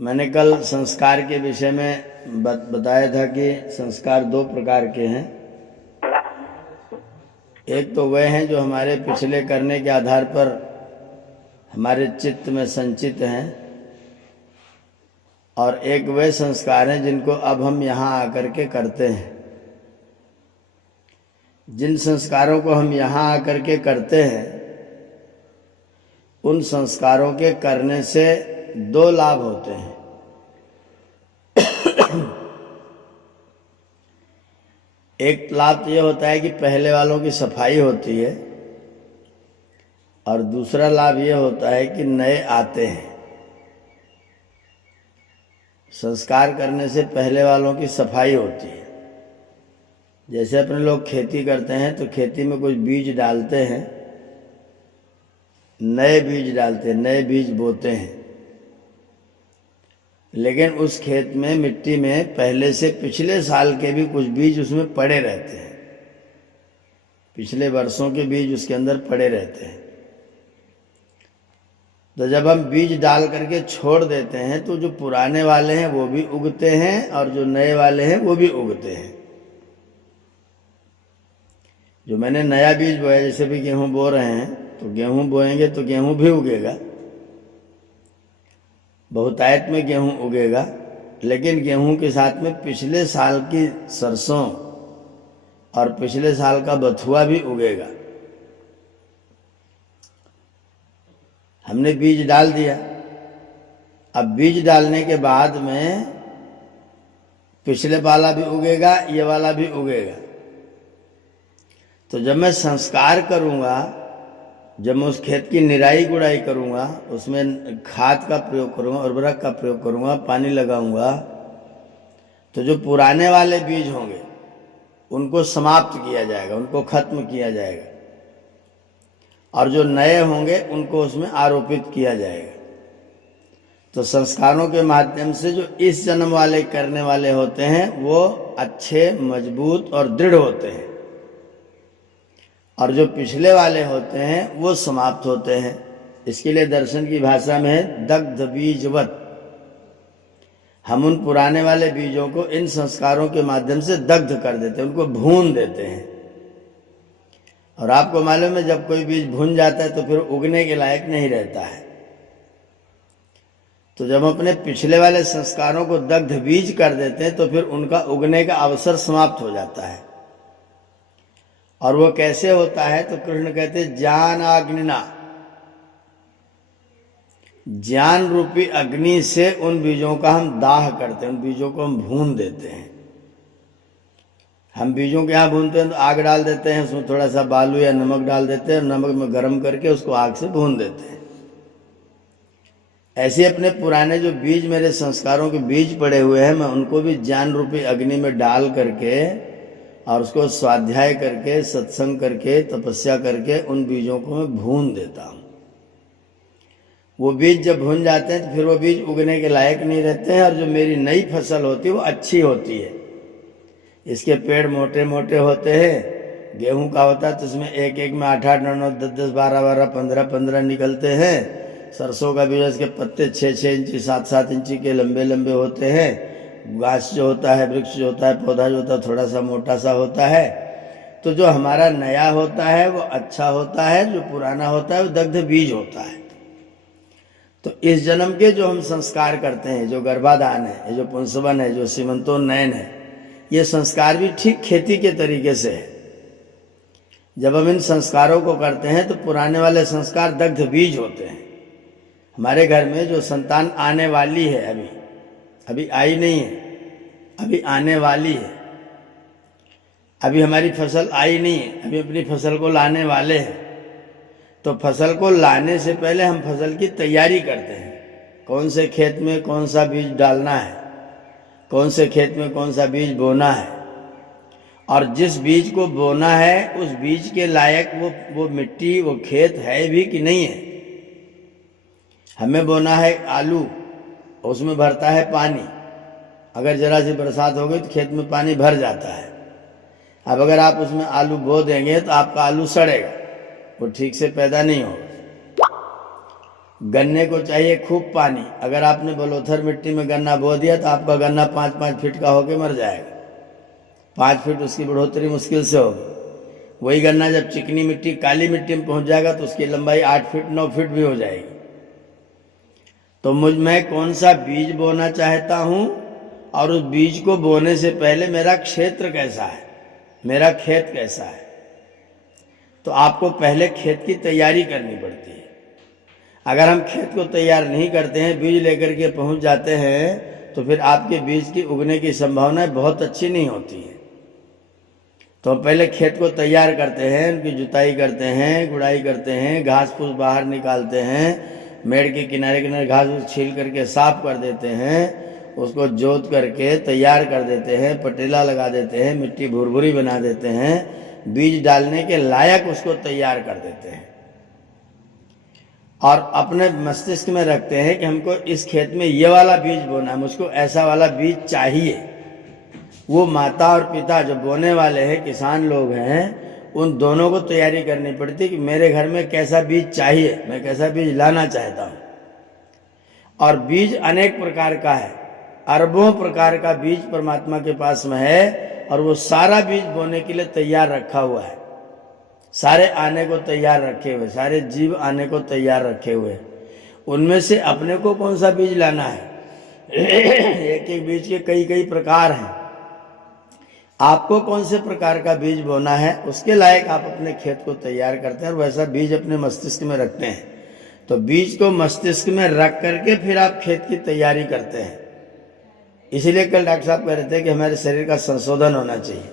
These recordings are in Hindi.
मैंने कल संस्कार के विषय में बताया था कि संस्कार दो प्रकार के हैं। एक तो वह हैं जो हमारे पिछले करने के आधार पर हमारे चित्त में संचित हैं, और एक वे संस्कार हैं जिनको अब हम यहाँ आकर के करते हैं। जिन संस्कारों को हम यहाँ आकर के करते हैं, उन संस्कारों के करने से दो लाभ होते हैं। एक लाभ तो यह होता है कि पहले वालों की सफाई होती है, और दूसरा लाभ यह होता है कि नए आते हैं। संस्कार करने से पहले वालों की सफाई होती है। जैसे अपने लोग खेती करते हैं तो खेती में कुछ बीज डालते हैं, नए बीज डालते हैं, नए बीज बोते हैं, लेकिन उस खेत में मिट्टी में पहले से पिछले साल के भी कुछ बीज उसमें पड़े रहते हैं। पिछले वर्षों के बीज उसके अंदर पड़े रहते हैं। तो जब हम बीज डाल करके छोड़ देते हैं तो जो पुराने वाले हैं वो भी उगते हैं, और जो नए वाले हैं वो भी उगते हैं। जो मैंने नया बीज बोया, जैसे भी गेहूं बो रहे हैं, तो गेहूं बोएंगे तो गेहूं भी उगेगा, बहुतायत में गेहूं उगेगा, लेकिन गेहूं के साथ में पिछले साल की सरसों और पिछले साल का बथुआ भी उगेगा। हमने बीज डाल दिया, अब बीज डालने के बाद में पिछले वाला भी उगेगा, ये वाला भी उगेगा। तो जब मैं संस्कार करूंगा, जब मैं उस खेत की निराई गुड़ाई करूंगा, उसमें खाद का प्रयोग करूंगा, उर्वरक का प्रयोग करूंगा, पानी लगाऊंगा, तो जो पुराने वाले बीज होंगे उनको समाप्त किया जाएगा, उनको खत्म किया जाएगा, और जो नए होंगे उनको उसमें आरोपित किया जाएगा। तो संस्कारों के माध्यम से जो इस जन्म वाले करने वाले होते हैं वो अच्छे, मजबूत और दृढ़ होते हैं, और जो पिछले वाले होते हैं वो समाप्त होते हैं। इसके लिए दर्शन की भाषा में है दग्ध बीजवत। हम उन पुराने वाले बीजों को इन संस्कारों के माध्यम से दग्ध कर देते हैं, उनको भून देते हैं। और आपको मालूम है, जब कोई बीज भून जाता है तो फिर उगने के लायक नहीं रहता है। तो जब हम अपने पिछले वाले संस्कारों को दग्ध बीज कर देते हैं तो फिर उनका उगने का अवसर समाप्त हो जाता है। और वो कैसे होता है, तो कृष्ण कहते ज्ञान अग्निना, ज्ञान रूपी अग्नि से उन बीजों का हम दाह करते हैं, उन बीजों को हम भून देते हैं। हम बीजों के यहाँ भूनते हैं तो आग डाल देते हैं, उसमें थोड़ा सा बालू या नमक डाल देते हैं, नमक में गर्म करके उसको आग से भून देते हैं। ऐसे अपने पुराने जो बीज, मेरे संस्कारों के बीज पड़े हुए हैं, मैं उनको भी ज्ञान रूपी अग्नि में डाल करके और उसको स्वाध्याय करके, सत्संग करके, तपस्या करके उन बीजों को मैं भून देता हूँ। वो बीज जब भून जाते हैं तो फिर वो बीज उगने के लायक नहीं रहते हैं, और जो मेरी नई फसल होती है वो अच्छी होती है। इसके पेड़ मोटे मोटे होते हैं। गेहूं का होता है तो उसमें एक एक में 8-8, 9-9, 10-10, 12-12, 15-15 निकलते हैं। सरसों का बीज, इसके पत्ते 6-6 इंची, 7-7 इंची के लंबे लंबे होते हैं। घास जो होता है, वृक्ष जो होता है, पौधा जो होता है, थोड़ा सा मोटा सा होता है। तो जो हमारा नया होता है वो अच्छा होता है, जो पुराना होता है वो दग्ध बीज होता है। तो इस जन्म के जो हम संस्कार करते हैं, जो गर्भाधान है, जो पुंसवन है, जो सीमंतोन्नयन है, ये संस्कार भी ठीक खेती के तरीके से है। जब हम इन संस्कारों को करते हैं तो पुराने वाले संस्कार दग्ध बीज होते हैं। हमारे घर में जो संतान आने वाली है, अभी आई नहीं है, अभी आने वाली है, अभी हमारी फसल आई नहीं है, अभी अपनी फसल को लाने वाले हैं। तो फसल को लाने से पहले हम फसल की तैयारी करते हैं। कौन से खेत में कौन सा बीज डालना है, कौन से खेत में कौन सा बीज बोना है, और जिस बीज को बोना है उस बीज के लायक वो मिट्टी, वो खेत है भी कि नहीं है। हमें बोना है आलू, उसमें भरता है पानी। अगर जरा सी बरसात हो गई तो खेत में पानी भर जाता है। अब अगर आप उसमें आलू बो देंगे तो आपका आलू सड़ेगा, वो ठीक से पैदा नहीं होगा। गन्ने को चाहिए खूब पानी। अगर आपने बलोथर मिट्टी में गन्ना बो दिया तो आपका गन्ना 5-5 फीट का होके मर जाएगा, 5 फीट उसकी बढ़ोतरी मुश्किल से होगी। वही गन्ना जब चिकनी मिट्टी, काली मिट्टी में पहुंच जाएगा तो उसकी लंबाई 8 फीट 9 फीट भी हो जाएगी। तो मैं कौन सा बीज बोना चाहता हूं, और उस बीज को बोने से पहले मेरा क्षेत्र कैसा है, मेरा खेत कैसा है। तो आपको पहले खेत की तैयारी करनी पड़ती है। अगर हम खेत को तैयार नहीं करते हैं, बीज लेकर के पहुंच जाते हैं, तो फिर आपके बीज की उगने की संभावनाएं बहुत अच्छी नहीं होती है। तो हम पहले खेत को तैयार करते हैं, उनकी जुताई करते हैं, गुड़ाई करते हैं, घास फूस बाहर निकालते हैं, मेड़ के किनारे किनारे घास छील करके साफ कर देते हैं, उसको जोत करके तैयार कर देते हैं, पटेला लगा देते हैं, मिट्टी भुरभुरी बना देते हैं, बीज डालने के लायक उसको तैयार कर देते हैं। और अपने मस्तिष्क में रखते हैं कि हमको इस खेत में ये वाला बीज बोना है, मुझको ऐसा वाला बीज चाहिए। वो माता और पिता जो बोने वाले हैं, किसान लोग हैं, उन दोनों को तैयारी करनी पड़ती है कि मेरे घर में कैसा बीज चाहिए, मैं कैसा बीज लाना चाहता हूँ। और बीज अनेक प्रकार का है, अरबों प्रकार का बीज परमात्मा के पास में है, और वो सारा बीज बोने के लिए तैयार रखा हुआ है। सारे आने को तैयार रखे हुए, सारे जीव आने को तैयार रखे हुए। उनमें से अपने को कौन सा बीज लाना है। एक एक बीज के कई कई प्रकार हैं। आपको कौन से प्रकार का बीज बोना है, उसके लायक आप अपने खेत को तैयार करते हैं और वैसा बीज अपने मस्तिष्क में रखते हैं। तो बीज को मस्तिष्क में रख करके फिर आप खेत की तैयारी करते हैं। इसीलिए कल डॉक्टर साहब कह रहे थे कि हमारे शरीर का संशोधन होना चाहिए।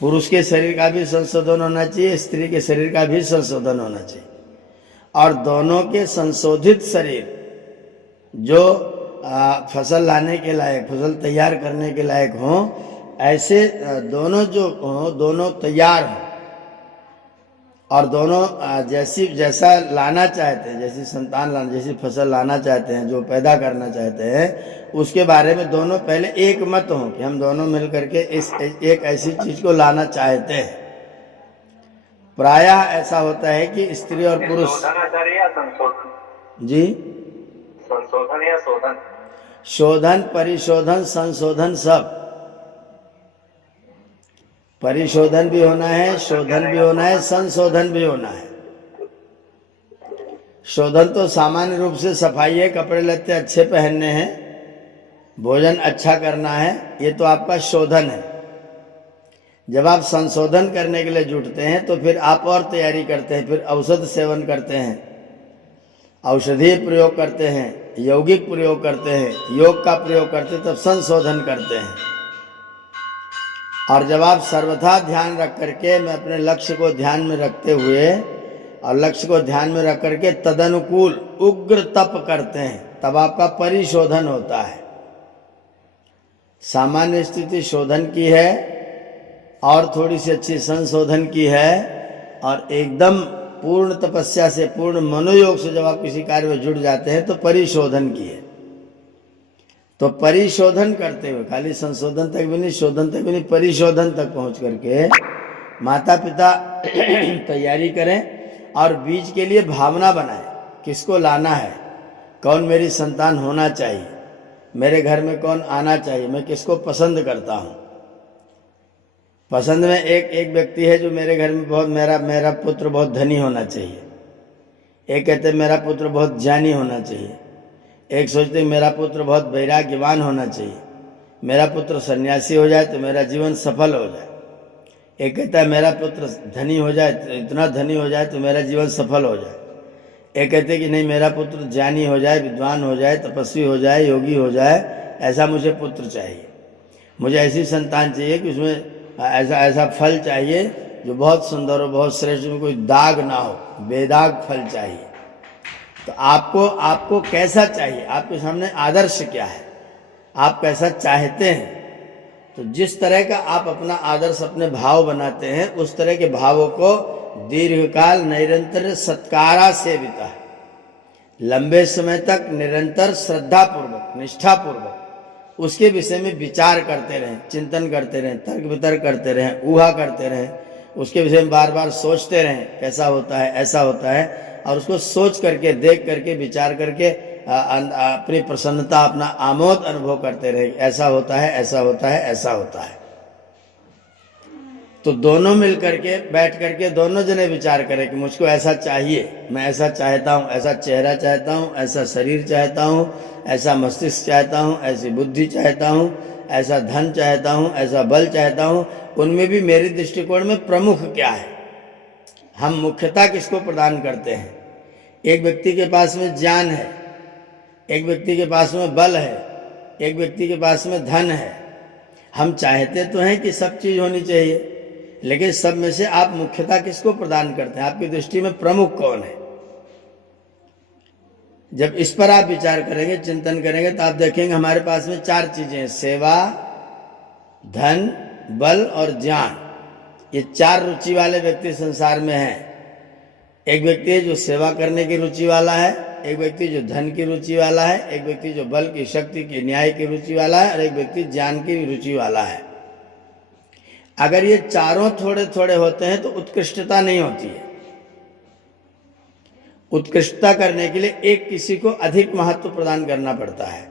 पुरुष के शरीर का भी संशोधन होना चाहिए, स्त्री के शरीर का भी संशोधन होना चाहिए। और दोनों के संशोधित शरीर जो फसल लाने के लायक, फसल तैयार करने के लायक हों, ऐसे दोनों जो हों, दोनों तैयार हों और दोनों जैसा लाना चाहते हैं, जैसी संतान लाना, जैसी फसल लाना चाहते हैं, जो पैदा करना चाहते हैं, उसके बारे में दोनों पहले एक मत हों कि हम दोनों मिल करके इस एक ऐसी चीज को लाना चाहते हैं। प्रायः ऐसा होता है कि स्त्री और पुरुष जी संशोधन या शोधन, शोधन, परिशोधन, संशोधन, सब परिशोधन भी होना है, शोधन भी होना है, संशोधन भी होना है। शोधन तो सामान्य रूप से सफाई है, कपड़े लत्ते अच्छे पहनने हैं, भोजन अच्छा करना है, ये तो आपका शोधन है। जब आप संशोधन करने के लिए जुटते हैं तो फिर आप और तैयारी करते हैं, फिर औषध सेवन करते हैं, औषधीय प्रयोग करते हैं, यौगिक प्रयोग करते हैं, योग का प्रयोग करते हैं, तब संशोधन करते हैं। और जब आप सर्वथा ध्यान रख करके, मैं अपने लक्ष्य को ध्यान में रखते हुए और लक्ष्य को ध्यान में रख करके तदनुकूल उग्र तप करते हैं, तब आपका परिशोधन होता है। सामान्य स्थिति शोधन की है और थोड़ी सी अच्छी संशोधन की है, और एकदम पूर्ण तपस्या से, पूर्ण मनोयोग से जब आप किसी कार्य में जुट जाते हैं तो परिशोधन की है। तो परिशोधन करते हुए, खाली संशोधन तक भी नहीं, शोधन तक भी नहीं, परिशोधन तक पहुंच करके माता पिता तैयारी करें और बीज के लिए भावना बनाएं, किसको लाना है, कौन मेरी संतान होना चाहिए, मेरे घर में कौन आना चाहिए, मैं किसको पसंद करता हूं। पसंद में एक व्यक्ति है जो मेरे घर में बहुत, मेरा पुत्र बहुत धनी होना चाहिए, एक कहते मेरा पुत्र बहुत ज्ञानी होना चाहिए, एक सोचते मेरा पुत्र बहुत वैराग्यवान होना चाहिए, मेरा पुत्र सन्यासी हो जाए तो मेरा जीवन सफल हो जाए, एक कहता है मेरा पुत्र धनी हो जाए, तो इतना धनी हो जाए तो मेरा जीवन सफल हो जाए, एक कहते कि नहीं मेरा पुत्र ज्ञानी हो जाए, विद्वान हो जाए, तपस्वी हो जाए, योगी हो जाए, ऐसा मुझे पुत्र चाहिए, मुझे ऐसी संतान चाहिए कि उसमें ऐसा फल चाहिए जो बहुत सुंदर हो, बहुत श्रेष्ठ, में कोई दाग ना हो, बेदाग फल चाहिए। तो आपको कैसा चाहिए, आपके सामने आदर्श क्या है, आप कैसा चाहते हैं। तो जिस तरह का आप अपना आदर्श, अपने भाव बनाते हैं, उस तरह के भावों को दीर्घकाल निरंतर सत्कारा सेविता, लंबे समय तक निरंतर श्रद्धा पूर्वक, निष्ठा पूर्वक उसके विषय में विचार करते रहें, चिंतन करते रहें, तर्क वितर्क करते रहें, ऊहा करते रहें, उसके विषय में बार बार सोचते रहें, कैसा होता है, ऐसा होता है। और उसको सोच करके, देख करके, विचार करके अपनी प्रसन्नता, अपना आमोद अनुभव करते रहे। ऐसा होता है, ऐसा होता है, ऐसा होता है। तो दोनों मिल करके बैठ करके दोनों जने विचार करें कि मुझको ऐसा चाहिए, मैं ऐसा चाहता हूँ, ऐसा चेहरा चाहता हूँ, ऐसा शरीर चाहता हूँ, ऐसा मस्तिष्क चाहता हूँ, ऐसी बुद्धि चाहता हूँ, ऐसा धन चाहता हूँ, ऐसा बल चाहता हूँ। उनमें भी मेरे दृष्टिकोण में प्रमुख क्या है, हम मुख्यता किसको प्रदान करते हैं। एक व्यक्ति के पास में ज्ञान है, एक व्यक्ति के पास में बल है, एक व्यक्ति के पास में धन है। हम चाहते तो हैं कि सब चीज होनी चाहिए, लेकिन सब में से आप मुख्यता किसको प्रदान करते हैं, आपकी दृष्टि में प्रमुख कौन है। जब इस पर आप विचार करेंगे, चिंतन करेंगे, तो आप देखेंगे हमारे पास में 4 चीजें हैं, सेवा, धन, बल और ज्ञान। ये 4 रुचि वाले व्यक्ति संसार में हैं। एक व्यक्ति है जो सेवा करने की रुचि वाला है, एक व्यक्ति जो धन की रुचि वाला है, एक व्यक्ति जो बल की, शक्ति की, न्याय की रुचि वाला है, और एक व्यक्ति ज्ञान की रुचि वाला है। अगर ये चारों थोड़े थोड़े होते हैं तो उत्कृष्टता नहीं होती है। उत्कृष्टता करने के लिए एक किसी को अधिक महत्व प्रदान करना पड़ता है।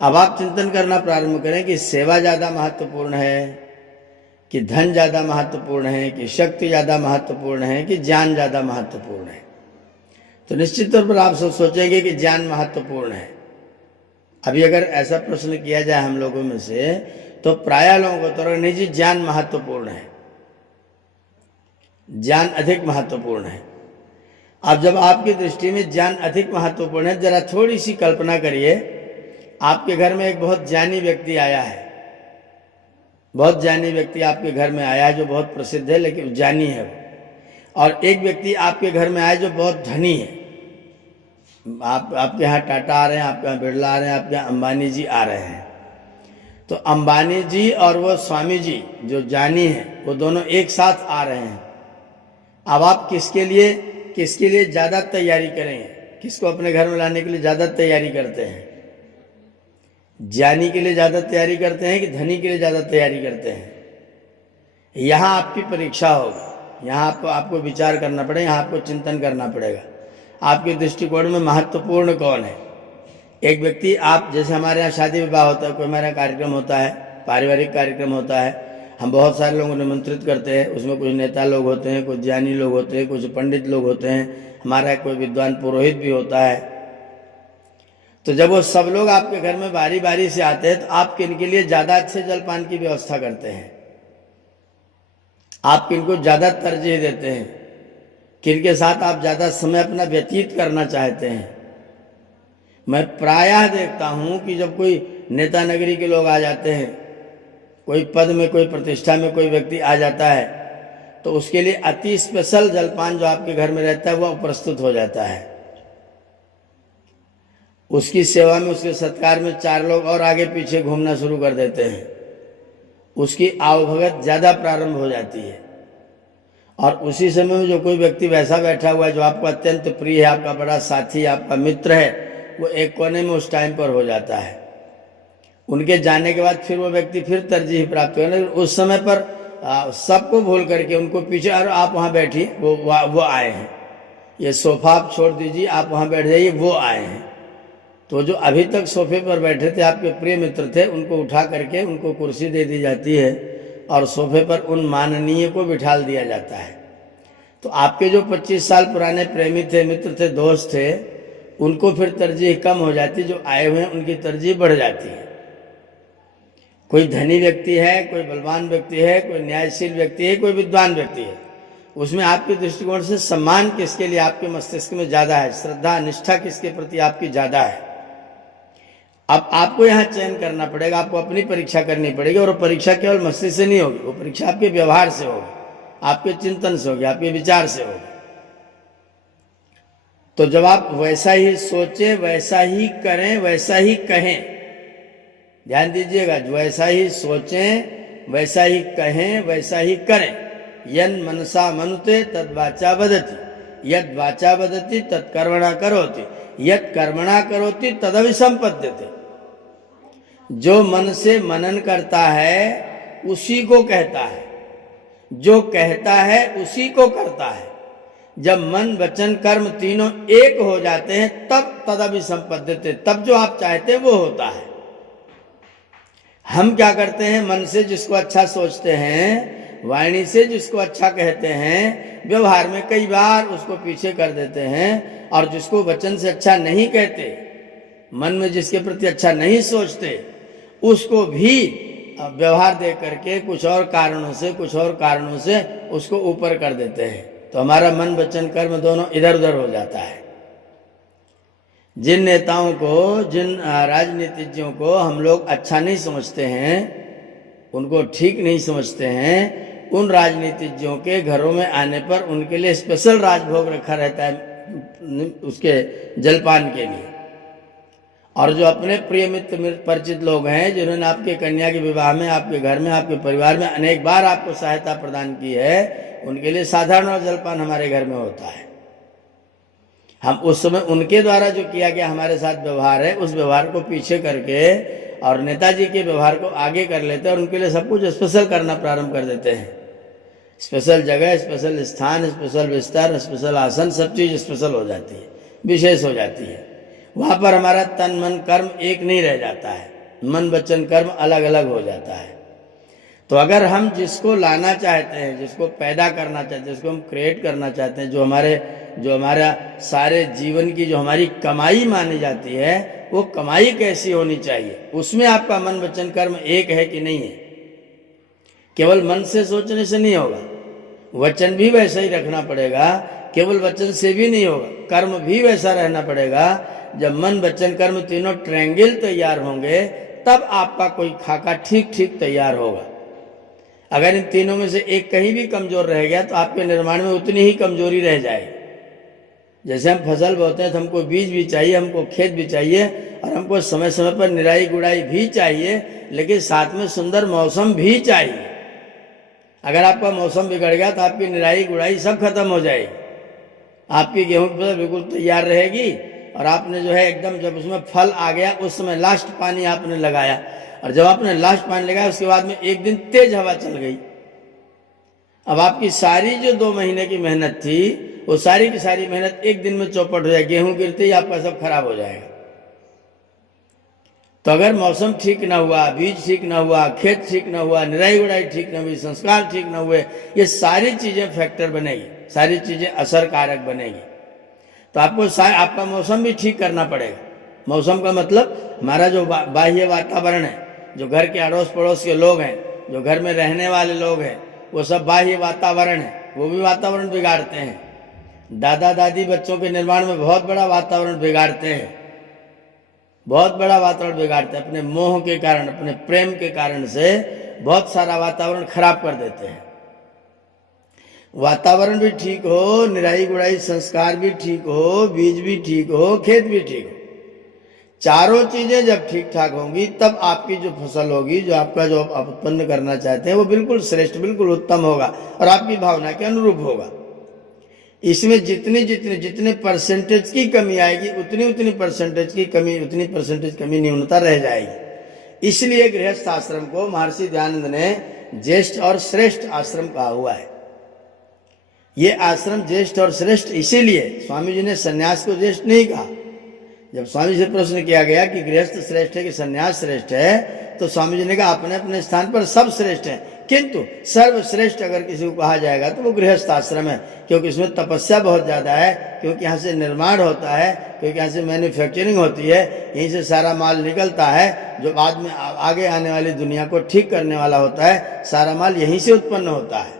अब आप चिंतन करना प्रारंभ करें कि सेवा ज्यादा महत्वपूर्ण है, कि धन ज्यादा महत्वपूर्ण है, कि शक्ति ज्यादा महत्वपूर्ण है, कि ज्ञान ज्यादा महत्वपूर्ण है। तो निश्चित तौर पर आप सब सोचेंगे कि ज्ञान महत्वपूर्ण है। अभी अगर ऐसा प्रश्न किया जाए हम लोगों में से, तो प्राय लोगों को तो नहीं जी, ज्ञान महत्वपूर्ण है, ज्ञान अधिक महत्वपूर्ण है। अब जब आपकी दृष्टि में ज्ञान अधिक महत्वपूर्ण है, जरा थोड़ी सी कल्पना करिए, आपके घर में एक बहुत ज्ञानी व्यक्ति आया है, बहुत ज्ञानी व्यक्ति आपके घर में आया है जो बहुत प्रसिद्ध है, लेकिन ज्ञानी है वो। और एक व्यक्ति आपके घर में आया जो बहुत धनी है। आपके यहाँ टाटा आ रहे हैं, आपके यहाँ बिरला आ रहे हैं, आपके यहाँ अंबानी जी आ रहे हैं। तो अंबानी जी और वो स्वामी जी जो ज्ञानी हैं, वो दोनों एक साथ आ रहे हैं। अब आप किसके लिए ज्यादा तैयारी करेंगे, किसको अपने घर में लाने के लिए ज्यादा तैयारी करते हैं? ज्ञानी के लिए ज्यादा तैयारी करते हैं कि धनी के लिए ज्यादा तैयारी करते हैं? यहाँ आपकी परीक्षा होगी, यहाँ आपको विचार करना पड़ेगा, यहाँ आपको चिंतन करना पड़ेगा, आपके दृष्टिकोण में महत्वपूर्ण कौन है। एक व्यक्ति, आप जैसे हमारे यहाँ शादी विवाह होता है, कोई हमारा कार्यक्रम होता है, पारिवारिक कार्यक्रम होता है, हम बहुत सारे लोगों को निमंत्रित करते हैं। उसमें कुछ नेता लोग होते हैं, कुछ ज्ञानी लोग होते हैं, कुछ पंडित लोग होते हैं, हमारा कोई विद्वान पुरोहित भी होता है। तो जब वो सब लोग आपके घर में बारी बारी से आते हैं, तो आप किन के लिए ज्यादा अच्छे जलपान की व्यवस्था करते हैं? आप किनको ज्यादा तरजीह देते हैं? किनके साथ आप ज्यादा समय अपना व्यतीत करना चाहते हैं? मैं प्रायः देखता हूं कि जब कोई नेता नगरी के लोग आ जाते हैं, कोई पद में, कोई प्रतिष्ठा में कोई व्यक्ति आ जाता है, तो उसके लिए अति स्पेशल जलपान जो आपके घर में रहता है वो प्रस्तुत हो जाता है। उसकी सेवा में, उसके सत्कार में 4 लोग और आगे पीछे घूमना शुरू कर देते हैं। उसकी आवभगत ज्यादा प्रारंभ हो जाती है। और उसी समय में जो कोई व्यक्ति वैसा बैठा हुआ है जो आपको अत्यंत प्रिय है, आपका बड़ा साथी, आपका मित्र है, वो एक कोने में उस टाइम पर हो जाता है। उनके जाने के बाद फिर वो व्यक्ति फिर तरजीह प्राप्त करें, लेकिन उस समय पर सबको भूल करके उनको पीछे, और आप वहाँ बैठिए, वो आए हैं, ये सोफा आप छोड़ दीजिए, आप वहाँ बैठ जाइए, वो आए हैं। तो जो अभी तक सोफे पर बैठे थे, आपके प्रिय मित्र थे, उनको उठा करके उनको कुर्सी दे दी जाती है और सोफे पर उन माननीय को बिठाल दिया जाता है। तो आपके जो 25 साल पुराने प्रेमी थे, मित्र थे, दोस्त थे, उनको फिर तरजीह कम हो जाती, जो आए हुए हैं उनकी तरजीह बढ़ जाती है। कोई धनी व्यक्ति है, कोई बलवान व्यक्ति है, कोई न्यायशील व्यक्ति है, कोई विद्वान व्यक्ति है, उसमें आपके दृष्टिकोण से सम्मान किसके लिए आपके मस्तिष्क में ज्यादा है, श्रद्धा निष्ठा किसके प्रति आपकी ज्यादा है। अब आपको यहाँ चयन करना पड़ेगा, आपको अपनी परीक्षा करनी पड़ेगी। और वो परीक्षा केवल मस्तिष्क से नहीं होगी, वो परीक्षा आपके व्यवहार से होगी, आपके चिंतन से होगी, आपके विचार से होगी। तो जब आप वैसा ही सोचें, वैसा ही करें, वैसा ही कहें, ध्यान दीजिएगा, वैसा ही सोचें, वैसा ही कहें, वैसा ही करें। यन मनसा मनुते तद वाचा वदति, यद वाचा वदति तद कर्मणा करोति, यद कर्मणा करोति तदभिसंपद्यते। जो मन से मनन करता है उसी को कहता है, जो कहता है उसी को करता है, जब मन वचन कर्म तीनों एक हो जाते हैं तब तदभिसंपद्यते, तब जो आप चाहते हैं वो होता है। हम क्या करते हैं, मन से जिसको अच्छा सोचते हैं, वाणी से जिसको अच्छा कहते हैं, व्यवहार में कई बार उसको पीछे कर देते हैं, और जिसको वचन से अच्छा नहीं कहते, मन में जिसके प्रति अच्छा नहीं सोचते, उसको भी व्यवहार दे करके कुछ और कारणों से उसको ऊपर कर देते हैं। तो हमारा मन वचन कर्म दोनों इधर उधर हो जाता है। जिन नेताओं को, जिन राजनीतिज्ञों को हम लोग अच्छा नहीं समझते हैं, उनको ठीक नहीं समझते हैं, उन राजनीतिज्ञों के घरों में आने पर उनके लिए स्पेशल राजभोग रखा रहता है उसके जलपान के लिए। और जो अपने प्रिय मित्र परिचित लोग हैं, जिन्होंने आपके कन्या के विवाह में, आपके घर में, आपके परिवार में अनेक बार आपको सहायता प्रदान की है, उनके लिए साधारण और जलपान हमारे घर में होता है। हम उस समय उनके द्वारा जो किया गया हमारे साथ व्यवहार है, उस व्यवहार को पीछे करके और नेताजी के व्यवहार को आगे कर लेते हैं, और उनके लिए सब कुछ स्पेशल करना प्रारंभ कर देते हैं। स्पेशल जगह, स्पेशल स्थान, स्पेशल विस्तार, स्पेशल आसन, सब चीज स्पेशल हो जाती है, विशेष हो जाती है। वहां पर हमारा तन मन कर्म एक नहीं रह जाता है, मन वचन कर्म अलग अलग हो जाता है। तो अगर हम जिसको लाना चाहते हैं, जिसको पैदा करना चाहते हैं, जिसको हम क्रिएट करना चाहते हैं, जो हमारा सारे जीवन की जो हमारी कमाई मानी जाती है, वो कमाई कैसी होनी चाहिए, उसमें आपका मन वचन कर्म एक है कि नहीं है। केवल मन से सोचने से नहीं होगा, वचन भी वैसा ही रखना पड़ेगा। केवल वचन से भी नहीं होगा, कर्म भी वैसा रहना पड़ेगा। जब मन वचन कर्म तीनों ट्रायंगल तैयार होंगे, तब आपका कोई खाका ठीक ठीक तैयार होगा। अगर इन तीनों में से एक कहीं भी कमजोर रह गया, तो आपके निर्माण में उतनी ही कमजोरी रह जाएगी। जैसे हम फसल बोते हैं तो हमको बीज भी चाहिए, हमको खेत भी चाहिए, और हमको समय समय पर निराई गुड़ाई भी चाहिए, लेकिन साथ में सुंदर मौसम भी चाहिए। अगर आपका मौसम बिगड़ गया तो आपकी निराई गुड़ाई सब खत्म हो जाएगी। आपकी गेहूं की फसल बिल्कुल तैयार रहेगी, और आपने जो है एकदम, जब उसमें फल आ गया उस समय लास्ट पानी आपने लगाया, और जब आपने लास्ट पानी लगाया उसके बाद में एक दिन तेज हवा चल गई। अब आपकी सारी जो 2 महीने की मेहनत थी, वो सारी की सारी मेहनत एक दिन में चौपट हो जाएगी। गेहूं गिरते ही आपका सब खराब हो जाएगा। तो अगर मौसम ठीक ना हुआ, बीज ठीक ना हुआ, खेत ठीक ना हुआ, निराई गुड़ाई ठीक ना हुई, संस्कार ठीक ना हुए, ये सारी चीजें फैक्टर बनेगी, सारी चीजें असर कारक बनेगी। तो आपको आपका मौसम भी ठीक करना पड़ेगा। मौसम का मतलब हमारा जो बाह्य वातावरण है, जो घर के अड़ोस पड़ोस के लोग हैं, जो घर में रहने वाले लोग हैं, वो सब बाह्य वातावरण है, वो भी वातावरण बिगाड़ते हैं। दादा दादी बच्चों के निर्माण में बहुत बड़ा वातावरण बिगाड़ते हैं, बहुत बड़ा वातावरण बिगाड़ते हैं। अपने मोह के कारण, अपने प्रेम के कारण से बहुत सारा वातावरण खराब कर देते हैं। वातावरण भी ठीक हो, निराई गुड़ाई संस्कार भी ठीक हो, बीज भी ठीक हो, खेत भी ठीक हो, चारों चीजें जब ठीक ठाक होंगी, तब आपकी जो फसल होगी, जो आपका जो आप उत्पन्न करना चाहते हैं, वो बिल्कुल श्रेष्ठ, बिल्कुल उत्तम होगा, और आपकी भावना के अनुरूप होगा। इसमें जितने परसेंटेज की कमी आएगी, उतनी परसेंटेज कमी न्यूनता रह जाएगी। इसलिए गृहस्थ आश्रम को महर्षि दयानंद ने ज्येष्ठ और श्रेष्ठ आश्रम कहा हुआ है। ये आश्रम ज्येष्ठ और श्रेष्ठ इसीलिए, स्वामी जी ने सन्यास को ज्येष्ठ नहीं कहा। जब स्वामी जी से प्रश्न किया गया कि गृहस्थ श्रेष्ठ है कि सन्यास श्रेष्ठ है, तो स्वामी जी ने कहा अपने अपने स्थान पर सब श्रेष्ठ है, किंतु सर्वश्रेष्ठ अगर किसी को कहा जाएगा तो वो गृहस्थ आश्रम है, क्योंकि इसमें तपस्या बहुत ज्यादा है, क्योंकि यहाँ से निर्माण होता है, क्योंकि यहाँ से मैन्युफैक्चरिंग होती है, यहीं से सारा माल निकलता है, जो बाद में आगे आने वाली दुनिया को ठीक करने वाला होता है, सारा माल यहीं से उत्पन्न होता है।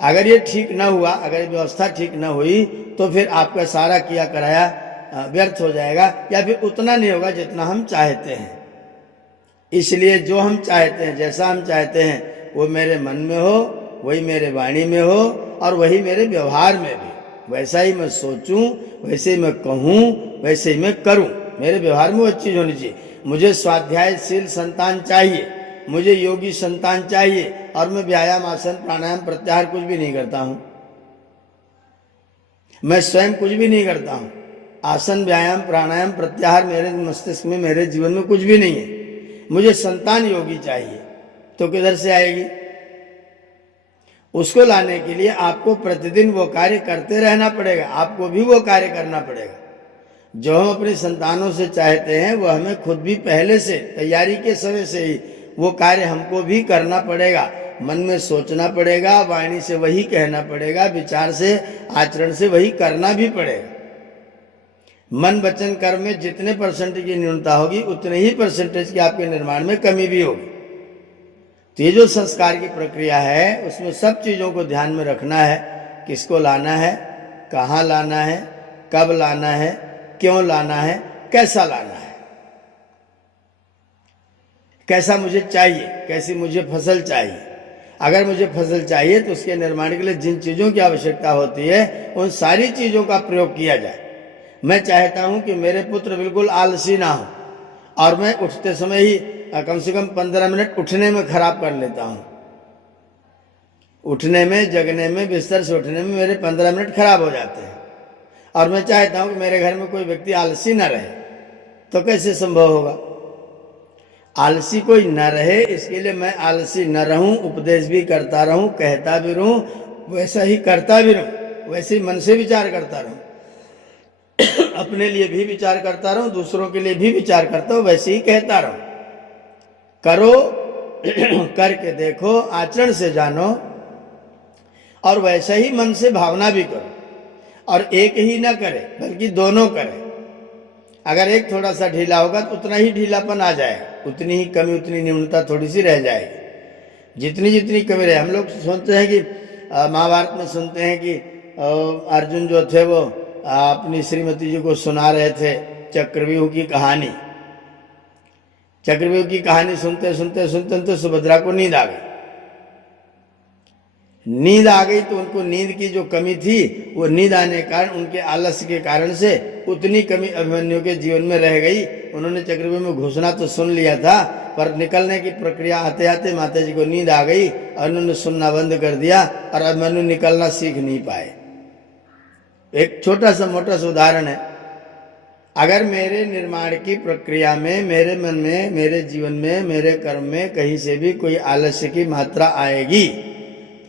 अगर ये ठीक न हुआ, अगर व्यवस्था ठीक न हुई, तो फिर आपका सारा किया कराया व्यर्थ हो जाएगा, या फिर उतना नहीं होगा जितना हम चाहते हैं। इसलिए जो हम चाहते हैं, जैसा हम चाहते हैं, वो मेरे मन में हो, वही मेरे वाणी में हो, और वही मेरे व्यवहार में भी। वैसा ही मैं सोचूं, वैसे ही मैं कहूं, वैसे ही मैं करूं। मेरे व्यवहार में वो चीज होनी चाहिए। मुझे स्वाध्यायशील संतान चाहिए, मुझे योगी संतान चाहिए, और मैं व्यायाम, आसन, प्राणायाम, प्रत्याहार कुछ भी नहीं करता हूं। मैं स्वयं कुछ भी नहीं करता हूं। आसन, व्यायाम, प्राणायाम, प्रत्याहार मेरे मस्तिष्क में, मेरे जीवन में कुछ भी नहीं है। मुझे संतान योगी चाहिए, तो किधर से आएगी? उसको लाने के लिए आपको प्रतिदिन वो कार्य करते रहना पड़ेगा, आपको भी वो कार्य करना पड़ेगा। जो हम अपनी संतानों से चाहते हैं वो हमें खुद भी पहले से तैयारी के समय से ही वो कार्य हमको भी करना पड़ेगा। मन में सोचना पड़ेगा, वाणी से वही कहना पड़ेगा, विचार से आचरण से वही करना भी पड़ेगा। मन वचन कर्म में जितने परसेंटेज की न्यूनता होगी उतने ही परसेंटेज की आपके निर्माण में कमी भी होगी। तो ये जो संस्कार की प्रक्रिया है उसमें सब चीजों को ध्यान में रखना है। किसको लाना है, कहाँ लाना है, कब लाना है, क्यों लाना है, कैसा लाना है, कैसा मुझे चाहिए, कैसी मुझे फसल चाहिए। अगर मुझे फसल चाहिए तो उसके निर्माण के लिए जिन चीजों की आवश्यकता होती है उन सारी चीजों का प्रयोग किया जाए। मैं चाहता हूं कि मेरे पुत्र बिल्कुल आलसी ना हो और मैं उठते समय ही कम से कम 15 मिनट उठने में खराब कर लेता हूं। उठने में, जगने में, बिस्तर से उठने में मेरे 15 मिनट खराब हो जाते हैं और मैं चाहता हूं कि मेरे घर में कोई व्यक्ति आलसी न रहे, तो कैसे संभव होगा? आलसी कोई न रहे इसके लिए मैं आलसी न रहूं, उपदेश भी करता रहूं, कहता भी रहूं, वैसा ही करता भी रहूं, वैसे ही मन से विचार करता रहूं, अपने लिए भी विचार करता रहूं, दूसरों के लिए भी विचार करता हूं, वैसे ही कहता रहूं। करो, करके देखो, आचरण से जानो और वैसा ही मन से भावना भी करो। और एक ही ना करे बल्कि दोनों करे। अगर एक थोड़ा सा ढीला होगा तो उतना ही ढीलापन आ जाएगा, उतनी ही कमी, उतनी न्यूनता थोड़ी सी रह जाएगी। जितनी जितनी कमी रहे, हम लोग सुनते हैं कि महाभारत में सुनते हैं कि अर्जुन जो थे वो अपनी श्रीमती जी को सुना रहे थे चक्रव्यूह की कहानी। चक्रव्यूह की कहानी सुनते सुनते सुनते तो सुभद्रा को नींद आ गई। नींद आ गई तो उनको नींद की जो कमी थी वो नींद आने के कारण, उनके आलस्य के कारण से उतनी कमी अभिमन्यु के जीवन में रह गई। उन्होंने चक्रव्यूह में घुसना तो सुन लिया था पर निकलने की प्रक्रिया आते आते माता जी को नींद आ गई और उन्होंने सुनना बंद कर दिया और अभिमन्यु निकलना सीख नहीं पाए। एक छोटा सा मोटा सा उदाहरण है। अगर मेरे निर्माण की प्रक्रिया में, मेरे मन में, मेरे जीवन में, मेरे कर्म में कहीं से भी कोई आलस्य की मात्रा आएगी,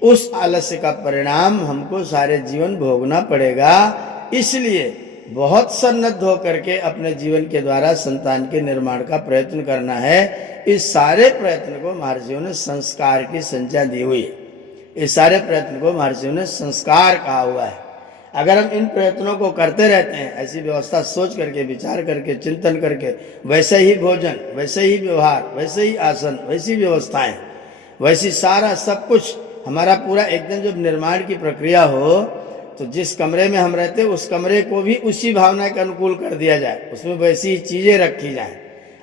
उस आलस्य का परिणाम हमको सारे जीवन भोगना पड़ेगा। इसलिए बहुत सन्नद्ध होकर के अपने जीवन के द्वारा संतान के निर्माण का प्रयत्न करना है। इस सारे प्रयत्न को महर्षियों ने संस्कार की संज्ञा दी हुई है। इस सारे प्रयत्न को महर्षियों ने संस्कार कहा हुआ है। अगर हम इन प्रयत्नों को करते रहते हैं, ऐसी व्यवस्था सोच करके, विचार करके, चिंतन करके, वैसे ही भोजन, वैसे ही व्यवहार, वैसे ही आसन, वैसी व्यवस्थाएं, वैसी सारा सब कुछ हमारा पूरा एकदम जब निर्माण की प्रक्रिया हो तो जिस कमरे में हम रहते उस कमरे को भी उसी भावना के अनुकूल कर दिया जाए, उसमें वैसी ही चीजें रखी जाए।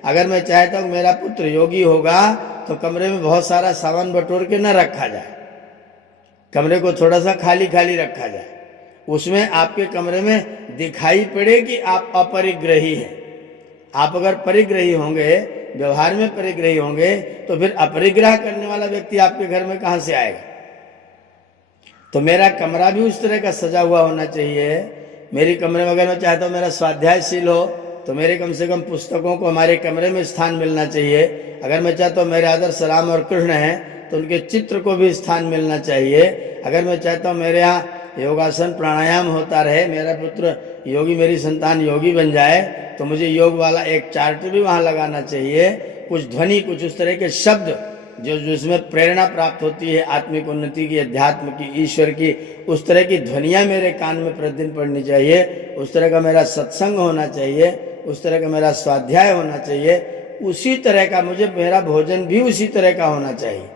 अगर मैं चाहता हूँ मेरा पुत्र योगी होगा तो कमरे में बहुत सारा सामान बटोर के न रखा जाए, कमरे को थोड़ा सा खाली खाली रखा जाए। उसमें आपके कमरे में दिखाई पड़े कि आप अपरिग्रही हैं। आप अगर परिग्रही होंगे, व्यवहार में परिग्रही होंगे, तो फिर अपरिग्रह करने वाला व्यक्ति आपके घर में कहां से आएगा? तो मेरा कमरा भी उस तरह का सजा हुआ होना चाहिए। मेरी कमरे में अगर मैं चाहता हूँ मेरा स्वाध्यायशील हो तो मेरे कम से कम पुस्तकों को हमारे कमरे में स्थान मिलना चाहिए। अगर मैं चाहता हूँ मेरे आदर्श राम और कृष्ण हैं तो उनके चित्र को भी स्थान मिलना चाहिए। अगर मैं चाहता हूँ मेरे यहाँ योगासन प्राणायाम होता रहे, मेरा पुत्र योगी, मेरी संतान योगी बन जाए, तो मुझे योग वाला एक चार्ट भी वहाँ लगाना चाहिए। कुछ ध्वनि, कुछ उस तरह के शब्द जो जिसमें प्रेरणा प्राप्त होती है आत्मिक उन्नति की, अध्यात्म की, ईश्वर की, उस तरह की ध्वनियाँ मेरे कान में प्रतिदिन पड़नी चाहिए। उस तरह का मेरा सत्संग होना चाहिए, उस तरह का मेरा स्वाध्याय होना चाहिए, उसी तरह का मुझे मेरा भोजन भी उसी तरह का होना चाहिए।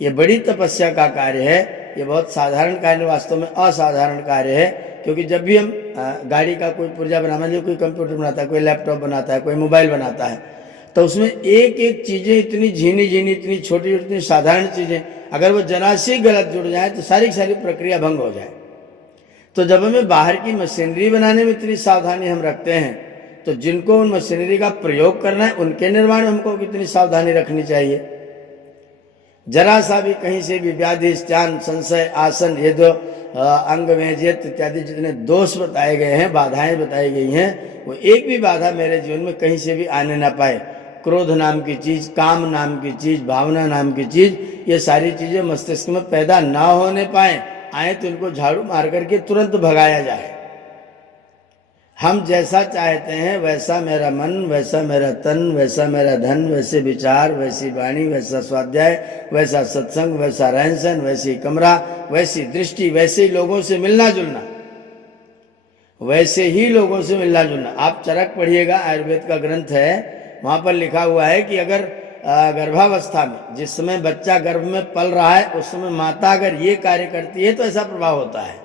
ये बड़ी तपस्या का कार्य है। ये बहुत साधारण कार्य, वास्तव में असाधारण कार्य है। क्योंकि जब भी हम गाड़ी का कोई पुर्जा बनाना, जो कोई कंप्यूटर बनाता है, कोई लैपटॉप बनाता है, कोई मोबाइल बनाता है, तो उसमें एक एक चीजें इतनी झीनी झीनी, इतनी छोटी, इतनी साधारण चीजें, अगर वो जरा सी गलत जुड़ जाए तो सारी सारी प्रक्रिया भंग हो जाए। तो जब हमें बाहर की मशीनरी बनाने में इतनी सावधानी हम रखते हैं, तो जिनको उन मशीनरी का प्रयोग करना है उनके निर्माण में हमको कितनी सावधानी रखनी चाहिए। जरा सा भी कहीं से भी व्याधि, स्नान, संशय, आसन, ये जो अंग मेजियत इत्यादि जितने दोष बताए गए हैं, बाधाएं बताई गई हैं, वो एक भी बाधा मेरे जीवन में कहीं से भी आने ना पाए। क्रोध नाम की चीज, काम नाम की चीज, भावना नाम की चीज, ये सारी चीजें मस्तिष्क में पैदा ना होने पाए, आए तो इनको झाड़ू मार करके तुरंत भगाया जाए। हम जैसा चाहते हैं वैसा मेरा मन, वैसा मेरा तन, वैसा मेरा धन, वैसे विचार, वैसी वाणी, वैसा स्वाध्याय, वैसा सत्संग, वैसा रहन सहन, वैसी कमरा, वैसी दृष्टि, वैसे ही लोगों से मिलना जुलना, वैसे ही लोगों से मिलना जुलना। आप चरक पढ़िएगा, आयुर्वेद का ग्रंथ है, वहां पर लिखा हुआ है कि अगर गर्भावस्था में, जिस समय बच्चा गर्भ में पल रहा है, उस समय माता अगर ये कार्य करती है तो ऐसा प्रभाव होता है।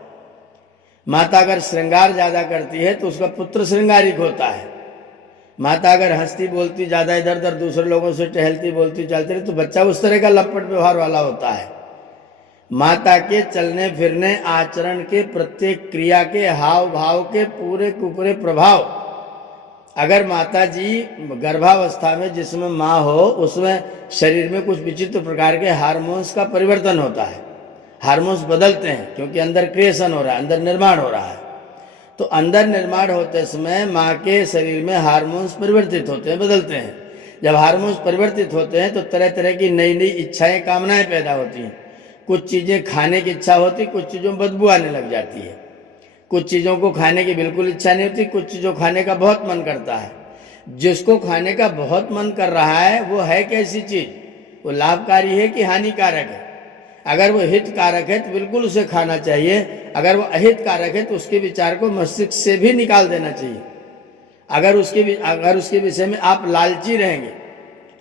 माता अगर श्रृंगार ज्यादा करती है तो उसका पुत्र श्रृंगारिक होता है। माता अगर हंसती बोलती ज्यादा, इधर उधर दूसरे लोगों से टहलती बोलती चलती रही, तो बच्चा उस तरह का लपट व्यवहार वाला होता है। माता के चलने फिरने, आचरण के, प्रत्येक क्रिया के, हाव भाव के पूरे कुपूरे प्रभाव, अगर माता जी गर्भावस्था में जिसमें माँ हो, उसमें शरीर में कुछ विचित्र प्रकार के हार्मोन्स का परिवर्तन होता है। हार्मोन्स बदलते हैं क्योंकि अंदर क्रिएशन हो रहा है, अंदर निर्माण हो रहा है। तो अंदर निर्माण होते समय माँ के शरीर में हार्मोन्स परिवर्तित होते हैं, बदलते हैं। जब हार्मोन्स परिवर्तित होते हैं तो तरह तरह की नई नई इच्छाएं, कामनाएं पैदा होती हैं। कुछ चीजें खाने की इच्छा होती, कुछ चीजों में बदबू आने लग जाती है। कुछ चीजों को खाने की बिल्कुल इच्छा नहीं होती, कुछ चीजों खाने का बहुत मन करता है। जिसको खाने का बहुत मन कर रहा है वो है कैसी चीज, वो लाभकारी है कि हानिकारक है? अगर वो हितकारक है तो बिल्कुल उसे खाना चाहिए। अगर वो अहितकारक है तो उसके विचार को मस्तिष्क से भी निकाल देना चाहिए। अगर उसके विषय में आप लालची रहेंगे,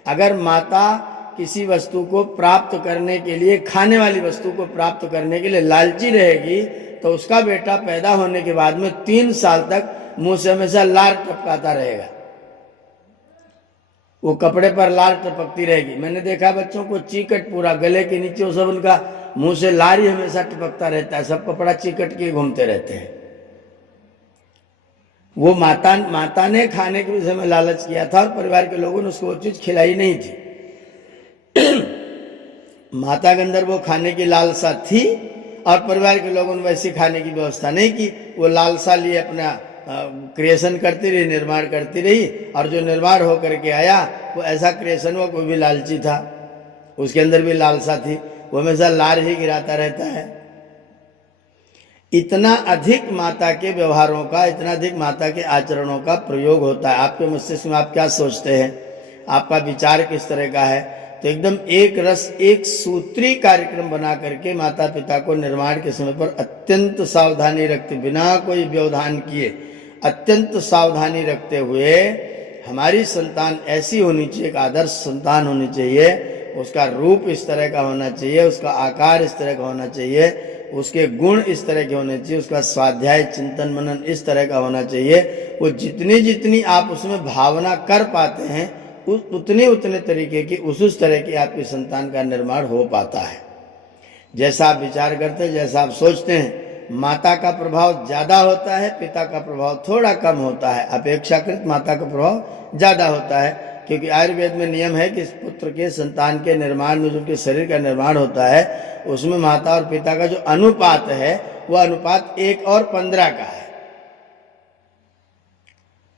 अगर माता किसी वस्तु को प्राप्त करने के लिए, खाने वाली वस्तु को प्राप्त करने के लिए लालची रहेगी, तो उसका बेटा पैदा होने के बाद में 3 साल तक मुंह से हमेशा लार टपकाता रहेगा। वो कपड़े पर लार टपकती रहेगी। मैंने देखा बच्चों को चीकट पूरा गले के नीचे, वो सब उनका मुंह से लार ही हमेशा टपकता रहता है, सब कपड़ा चीकट के घूमते रहते हैं। वो माता ने खाने के विषय में लालच किया था और परिवार के लोगों ने उसको वो चीज खिलाई नहीं थी। माता के अंदर वो खाने की लालसा थी और परिवार के लोगों ने वैसी खाने की व्यवस्था नहीं की। वो लालसा लिए अपना क्रिएशन करती रही, निर्माण करती रही, और जो निर्माण होकर के आया वो ऐसा क्रिएशन हुआ, कोई भी लालची था, उसके अंदर भी लालसा थी, वो हमेशा लार ही गिराता रहता है। इतना अधिक माता के व्यवहारों का, इतना अधिक माता के आचरणों का प्रयोग होता है। आपके मस्तिष्क में आप क्या सोचते हैं, आपका विचार किस तरह का है, तो एकदम एक रस, एक सूत्री कार्यक्रम बना करके माता पिता को निर्माण के समय पर अत्यंत सावधानी रखते, बिना कोई व्यवधान किए, अत्यंत सावधानी रखते हुए हमारी संतान ऐसी होनी चाहिए, एक आदर्श संतान होनी चाहिए। उसका रूप इस तरह का होना चाहिए, उसका आकार इस तरह का होना चाहिए, उसके गुण इस तरह के होने चाहिए, उसका स्वाध्याय चिंतन मनन इस तरह का होना चाहिए। वो जितनी जितनी आप उसमें भावना कर पाते हैं, उतने तरीके की उस तरह की आपकी संतान का निर्माण हो पाता है। जैसा आप विचार करते हैं, जैसा आप सोचते हैं, माता का प्रभाव ज्यादा होता है, पिता का प्रभाव थोड़ा कम होता है। अपेक्षाकृत माता का प्रभाव ज्यादा होता है, क्योंकि आयुर्वेद में नियम है कि इस पुत्र के, संतान के निर्माण में जो उनके शरीर का निर्माण होता है, उसमें माता और पिता का जो अनुपात है वह अनुपात 1 और 15 का है।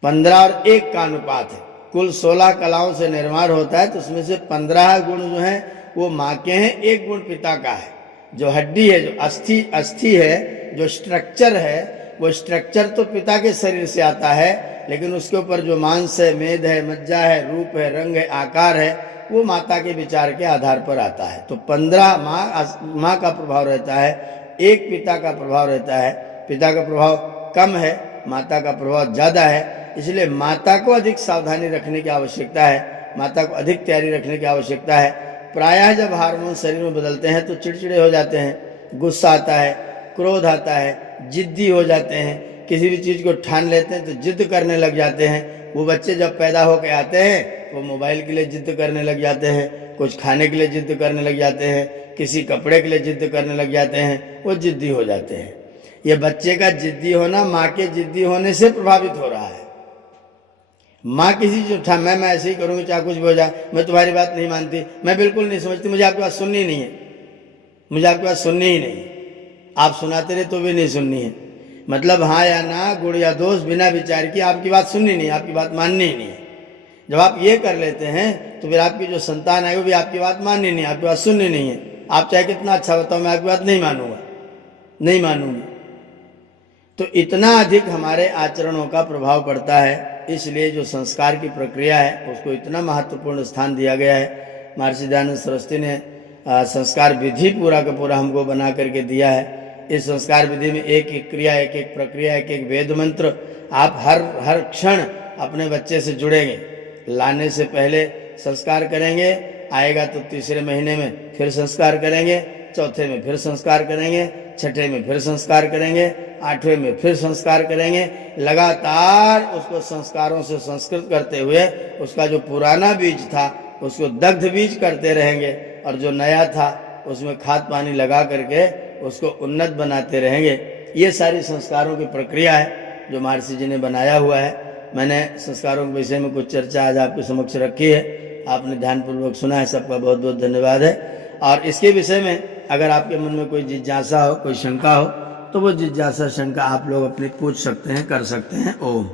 15 और 1 का अनुपात है। कुल 16 कलाओं से निर्माण होता है, तो उसमें से 15 गुण जो हैं वो माँ के हैं, 1 गुण पिता का है। जो हड्डी है, जो अस्थि है, जो स्ट्रक्चर है, वो स्ट्रक्चर तो पिता के शरीर से आता है, लेकिन उसके ऊपर जो मांस है, मेद है, मज्जा है, रूप है, रंग है, आकार है, वो माता के विचार के आधार पर आता है। तो 15 माँ का प्रभाव रहता है, 1 पिता का प्रभाव रहता है। पिता का प्रभाव कम है, माता का प्रभाव ज्यादा है। इसलिए माता को अधिक सावधानी रखने की आवश्यकता है, माता को अधिक तैयारी रखने की आवश्यकता है। प्रायः जब हार्मोन शरीर में बदलते हैं तो चिड़चिड़े हो जाते हैं, गुस्सा आता है, क्रोध आता है, जिद्दी हो जाते हैं, किसी भी चीज को ठान लेते हैं तो जिद करने लग जाते हैं। वो बच्चे जब पैदा होकर आते हैं वो मोबाइल के लिए जिद करने लग जाते हैं, कुछ खाने के लिए जिद करने लग जाते हैं, किसी कपड़े के लिए जिद करने लग जाते हैं, वो जिद्दी हो जाते हैं। ये बच्चे का जिद्दी होना माँ के जिद्दी होने से प्रभावित हो रहा है। माँ किसी चीज उठा, मैं ऐसे ही करूंगी चाहे कुछ भी हो जाए, मैं तुम्हारी बात नहीं मानती, मैं बिल्कुल नहीं समझती, मुझे आपकी बात सुननी नहीं है, मुझे आपकी बात सुननी ही नहीं, आप सुनाते रहे तो भी नहीं सुननी है। मतलब हाँ या ना, गुण या दोष, बिना विचार की आपकी बात सुननी नहीं, आपकी बात माननी ही नहीं है। जब आप ये कर लेते हैं तो फिर आपकी जो संतान है वो भी आपकी बात माननी नहीं, आपकी बात सुननी नहीं है। आप चाहे कितना अच्छा बताओ, मैं आपकी बात नहीं मानूंगा, नहीं मानूंगी। तो इतना अधिक हमारे आचरणों का प्रभाव पड़ता है, इसलिए जो संस्कार की प्रक्रिया है उसको इतना महत्वपूर्ण स्थान दिया गया है। महर्षि दयानंद सरस्वती ने संस्कार विधि पूरा का पूरा हमको बना करके दिया है। इस संस्कार विधि में एक एक क्रिया, एक एक प्रक्रिया, एक एक वेद मंत्र आप हर क्षण अपने बच्चे से जुड़ेंगे। लाने से पहले संस्कार करेंगे, आएगा तो तीसरे महीने में फिर संस्कार करेंगे, चौथे में फिर संस्कार करेंगे, छठे में फिर संस्कार करेंगे, आठवें में फिर संस्कार करेंगे। लगातार उसको संस्कारों से संस्कृत करते हुए उसका जो पुराना बीज था उसको दग्ध बीज करते रहेंगे, और जो नया था उसमें खाद पानी लगा करके उसको उन्नत बनाते रहेंगे। ये सारी संस्कारों की प्रक्रिया है जो महर्षि जी ने बनाया हुआ है। मैंने संस्कारों के विषय में कुछ चर्चा आज आपके समक्ष रखी है, आपने ध्यानपूर्वक सुना है, सबका बहुत बहुत धन्यवाद है। और इसके विषय में अगर आपके मन में कोई जिज्ञासा हो, कोई शंका हो, तो वो जिज्ञासा शंका आप लोग अपनी पूछ सकते हैं, कर सकते हैं। ओम।